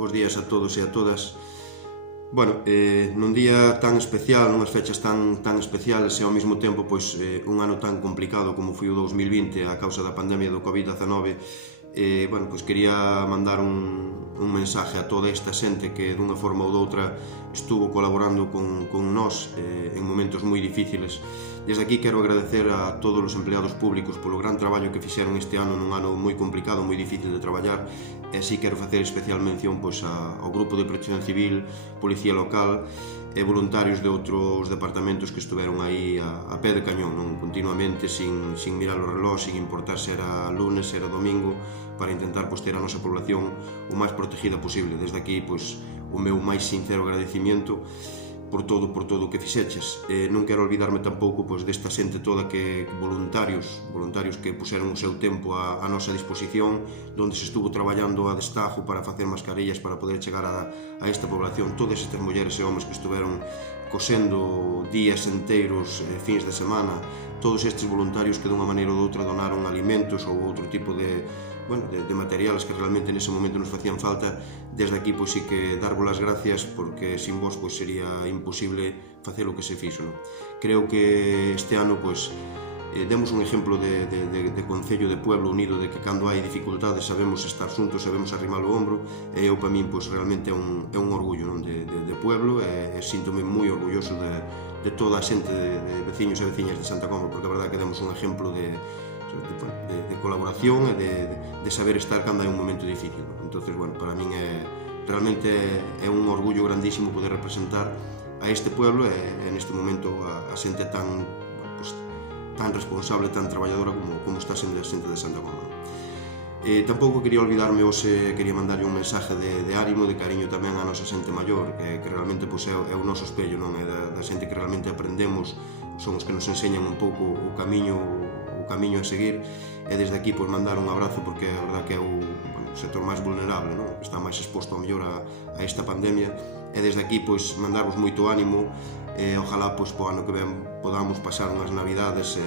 bos días a todos e a todas. Bueno, nun día tan especial, nunhas fechas tan especiales e ao mesmo tempo un ano tan complicado como foi o 2020 a causa da pandemia do COVID-19, quería mandar un mensaje a toda esta xente que dunha forma ou doutra estuvo colaborando con nós en momentos moi difíciles. Desde aquí quero agradecer a todos os empleados públicos polo gran traballo que fixeron este ano nun ano moi complicado, moi difícil de traballar, e así quero facer especial mención ao Grupo de Protección Civil, Policía Local e voluntarios de outros departamentos que estuveron aí a pé de cañón, continuamente, sin mirar o reloj, sin importar se era lunes, se era domingo, para intentar ter a nosa población o máis protegida posible. Desde aquí, o meu máis sincero agradecimiento por todo o que fixeches. Non quero olvidarme tampouco desta xente toda que voluntarios que puseron o seu tempo a nosa disposición, onde se estuvo traballando a destajo para facer mascarillas para poder chegar a esta población, todas estas mulleres e homes que estuveron cosendo días enteiros, fins de semana, todos estes voluntarios que dunha maneira ou doutra donaron alimentos ou outro tipo de materiales que realmente nese momento nos facían falta. Desde aquí sí que darvos as gracias, porque sin vos sería imposible facer o que se fixo. Creo que este ano demos un exemplo de concello, de pueblo unido, de que cando hai dificultades sabemos estar xuntos, sabemos arrimar o ombro, e eu para min realmente é un orgullo de pueblo, e síntome moi orgulloso de toda a xente de veciños e veciñas de Santa Comba, porque a verdade que demos un exemplo de colaboración e de saber estar cando hai un momento difícil. Entonces, para min realmente é un orgullo grandísimo poder representar a este pueblo e neste momento a xente tan responsable, tan traballadora como está sendo a xente de Santa Comba. Tampouco quería olvidarme hoxe, quería mandarlle un mensaje de ánimo, de cariño tamén á nosa xente maior, que realmente é o noso espello, é da xente que realmente aprendemos, son os que nos enseñan un pouco o camiño a seguir, e desde aquí mandar un abrazo, porque a verdade que é o sector máis vulnerable, está máis exposto ao mellor a esta pandemia, e desde aquí mandarvos moito ánimo, e ojalá po ano que ven podamos pasar unhas navidades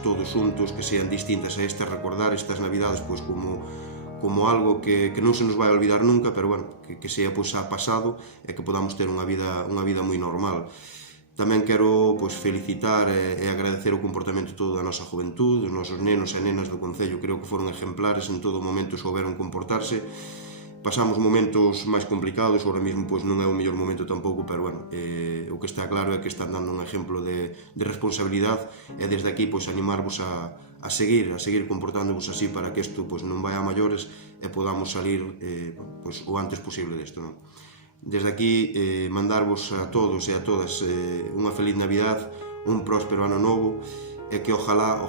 todos xuntos, que sean distintas a estas, recordar estas navidades como algo que non se nos vai olvidar nunca, pero que sea xa pasado e que podamos ter unha vida moi normal. Tamén quero felicitar e agradecer o comportamento todo da nosa juventud, dos nosos nenos e nenas do Concello. Creo que foron ejemplares, en todo momento souberon comportarse. Pasamos momentos máis complicados, agora mesmo non é o mellor momento tampouco, pero o que está claro é que están dando un exemplo de responsabilidade, e desde aquí animarvos a seguir comportándovos así, para que isto non vai a maiores e podamos salir o antes posible disto. Desde aquí mandarvos a todos e a todas unha feliz Navidad, un próspero ano novo, e que ojalá,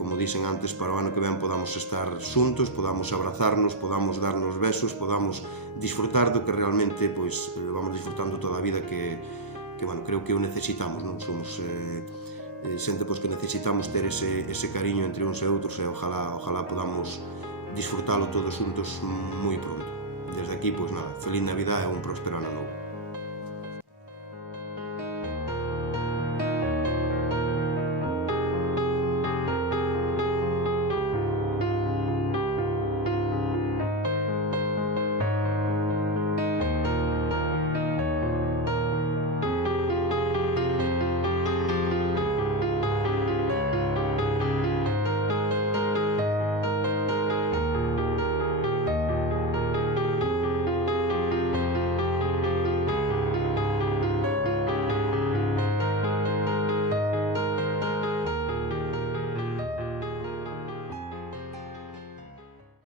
como dixen antes, para o ano que ven podamos estar xuntos, podamos abrazarnos, podamos darnos besos, podamos disfrutar do que realmente vamos disfrutando toda a vida, que creo que o necesitamos, somos xente que necesitamos ter ese cariño entre uns e outros, e ojalá podamos disfrutalo todos xuntos moi pronto. Desde aquí, feliz Navidad e un próspero ano novo.